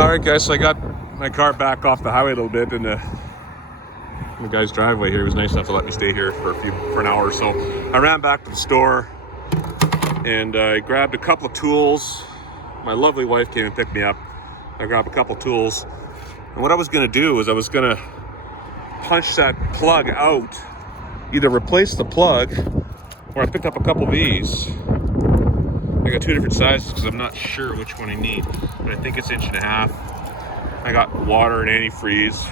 Alright guys, so I got my car back off the highway a little bit in the guy's driveway here. He was nice enough to let me stay here for an hour or so. I ran back to the store and I grabbed a couple of tools. My lovely wife came and picked me up. I grabbed a couple of tools. And what I was gonna do is I was gonna punch that plug out, either replace the plug, or I picked up a couple of these. I got two different sizes because I'm not sure which one I need, but I think it's 1.5 inches. I got water and antifreeze.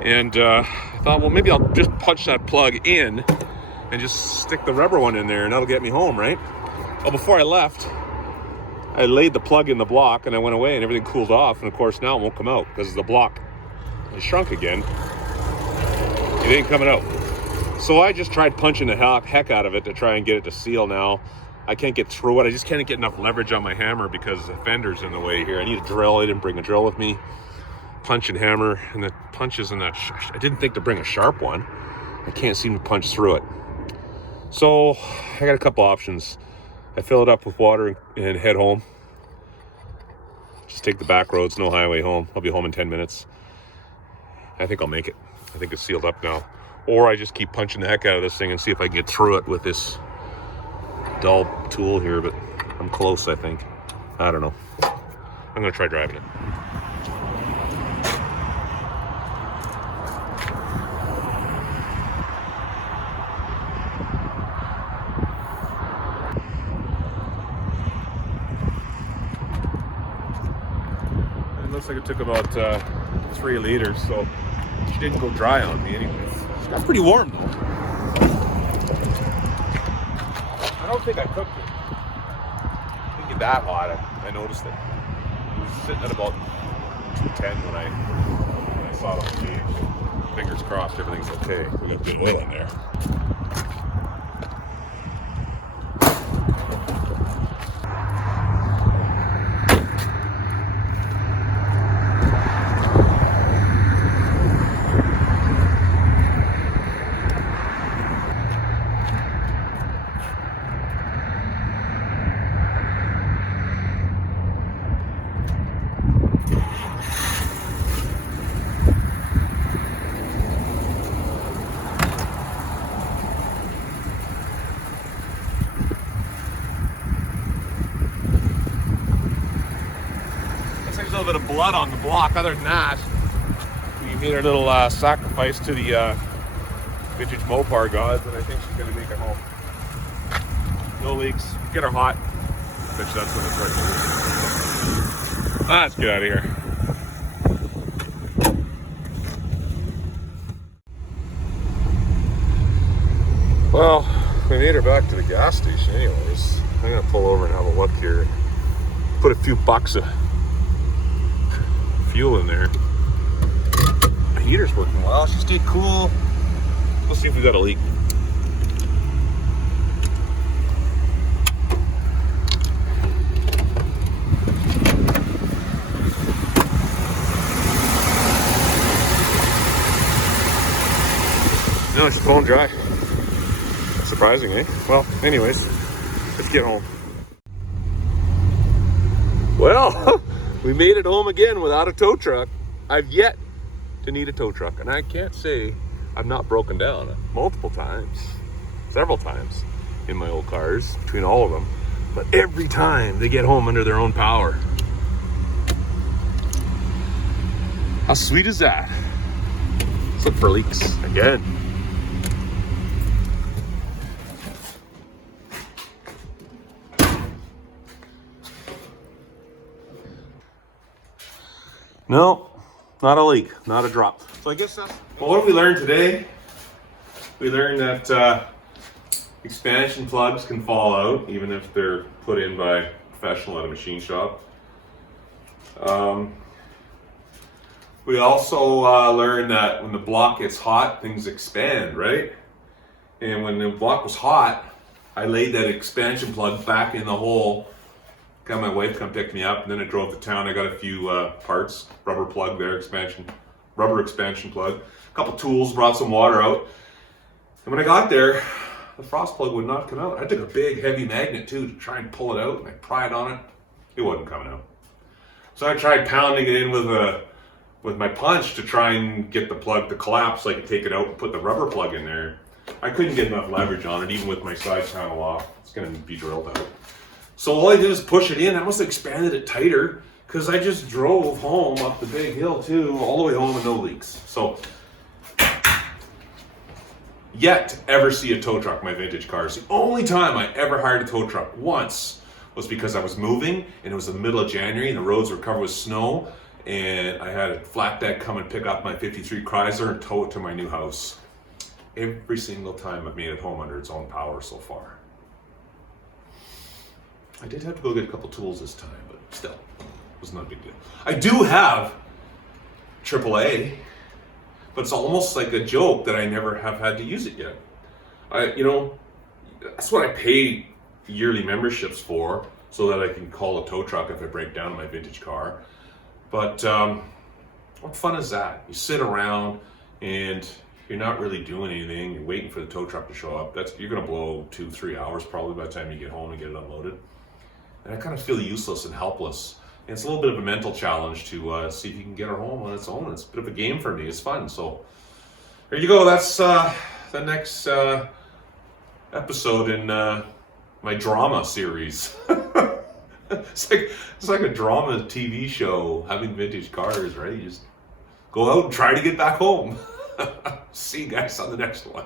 And I thought, well, maybe I'll just punch that plug in and just stick the rubber one in there and that'll get me home, right? Well, before I left, I laid the plug in the block and I went away and everything cooled off. And of course now it won't come out because the block is shrunk again. It ain't coming out. So I just tried punching the heck out of it to try and get it to seal now. I can't get through it. I just can't get enough leverage on my hammer because the fender's in the way here. I need a drill. I didn't bring a drill with me. Punch and hammer, and the punch isn't that I didn't think to bring a sharp one. I can't seem to punch through it. So I got a couple options. I fill it up with water and head home. Just take the back roads, no highway home. I'll be home in 10 minutes. I think I'll make it. I think it's sealed up now. Or I just keep punching the heck out of this thing and see if I can get through it with this dull tool here, but I'm close, I think. I don't know. I'm gonna try driving it. It looks like it took about 3 liters, so she didn't go dry on me anyways. She got pretty warm though. I don't think I cooked it. It didn't get that hot. I noticed it. It was sitting at about 210 when I saw it on the page. Fingers crossed, everything's okay. We got good oil in there. A little bit of blood on the block. Other than that, we made our little sacrifice to the vintage Mopar gods, and I think she's gonna make it home. No leaks. Get her hot. I bet you that's when it's right. Let's get out of here. Well, we made her back to the gas station anyways. I'm gonna pull over and have a look here. Put a few bucks of fuel in there. The heater's working well. She stayed cool. We'll see if we got a leak. No, she's blowing dry. Surprising, eh? Well, anyways, let's get home. Well, we made it home again without a tow truck. I've yet to need a tow truck, and I can't say I've not broken down multiple times, several times in my old cars, between all of them. But every time they get home under their own power. How sweet is that? Let's look for leaks again. No, not a leak, not a drop. So I guess that's... Well, what did we learn today? We learned that expansion plugs can fall out, even if they're put in by a professional at a machine shop. We also learned that when the block gets hot, things expand, right? And when the block was hot, I laid that expansion plug back in the hole. Got my wife to come pick me up, and then I drove to town. I got a few parts, rubber plug there, rubber expansion plug, a couple tools, brought some water out. And when I got there, the frost plug would not come out. I took a big heavy magnet too to try and pull it out, and I pried on it. It wasn't coming out. So I tried pounding it in with my punch to try and get the plug to collapse so I could take it out and put the rubber plug in there. I couldn't get enough leverage on it, even with my side panel off. It's going to be drilled out. So all I did was push it in. I must have expanded it tighter because I just drove home up the big hill too, all the way home with no leaks. So, yet ever see a tow truck in my vintage cars. The only time I ever hired a tow truck once was because I was moving and it was the middle of January and the roads were covered with snow, and I had a flat deck come and pick up my 53 Chrysler and tow it to my new house. Every single time I've made it home under its own power so far. I did have to go get a couple tools this time, but still, it was not a big deal. I do have AAA, but it's almost like a joke that I never have had to use it yet. That's what I pay yearly memberships for, so that I can call a tow truck if I break down my vintage car. But what fun is that? You sit around and you're not really doing anything. You're waiting for the tow truck to show up. You're gonna blow 2-3 hours probably by the time you get home and get it unloaded. And I kind of feel useless and helpless. And it's a little bit of a mental challenge to see if you can get her home on its own. It's a bit of a game for me. It's fun. So there you go. That's the next episode in my drama series. It's like a drama TV show, having vintage cars, right? You just go out and try to get back home. See you guys on the next one.